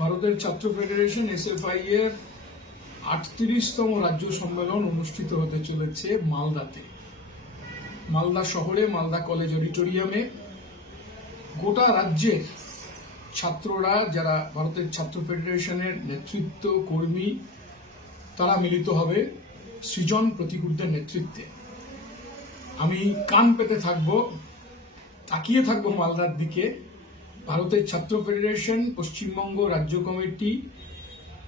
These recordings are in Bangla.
ভারতের ছাত্র ফেডারেশন এসএফআই এর আটত্রিশতম রাজ্য সম্মেলন অনুষ্ঠিত হতে চলেছে মালদাতে। মালদা শহরে, মালদা কলেজ অডিটোরিয়ামে গোটা রাজ্যের ছাত্ররা, যারা ভারতের ছাত্র ফেডারেশনের নেতৃত্ব কর্মী, তারা মিলিত হবে সৃজন প্রতিকূলদের নেতৃত্বে। আমি কান পেতে থাকব, তাকিয়ে থাকব মালদার দিকে। ভারতের ছাত্র ফেডারেশন, পশ্চিমবঙ্গ রাজ্য কমিটি,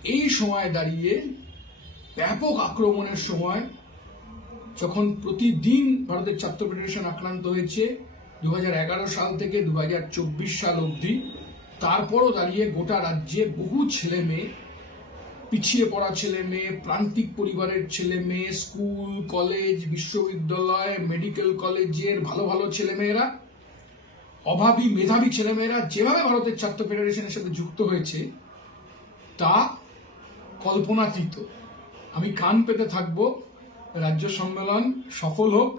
এই সময় দাঁড়িয়ে ব্যাপক আক্রমণের সময় যখন প্রতিদিন ভারতের ছাত্র ফেডারেশন আক্রান্ত হয়েছে দু হাজার এগারো সাল থেকে দু হাজার চব্বিশ সাল অবধি, তারপরও দাঁড়িয়ে গোটা রাজ্যে বহু ছেলে মেয়ে, পিছিয়ে পড়া ছেলে মেয়ে, প্রান্তিক পরিবারের ছেলে মেয়ে, স্কুল, কলেজ, বিশ্ববিদ্যালয়, মেডিকেল কলেজের ভালো ভালো ছেলেমেয়েরা অভাবী মেধাবী ছেলেমেয়েরা যেভাবে ভারতের ছাত্র ফেডারেশনের সাথে যুক্ত হয়েছে, তা কল্পনাতীত। আমি কান পেতে থাকব, রাজ্য সম্মেলন সফল হোক,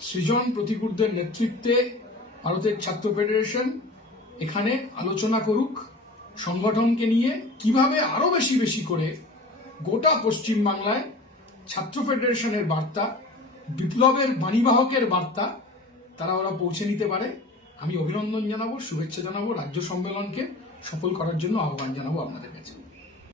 সৃজন প্রতিকূলদের নেতৃত্বে ভারতের ছাত্র ফেডারেশন এখানে আলোচনা করুক, সংগঠনকে নিয়ে কীভাবে আরও বেশি বেশি করে গোটা পশ্চিম বাংলায় ছাত্র ফেডারেশনের বার্তা, বিপ্লবের বাণীবাহকের বার্তা তারা ওরা পৌঁছে নিতে পারে। আমি অভিনন্দন জানাব শুভেচ্ছা জানাব রাজ্য সম্মেলনকে সফল করার জন্য আহ্বান জানাব আপনাদের কাছে।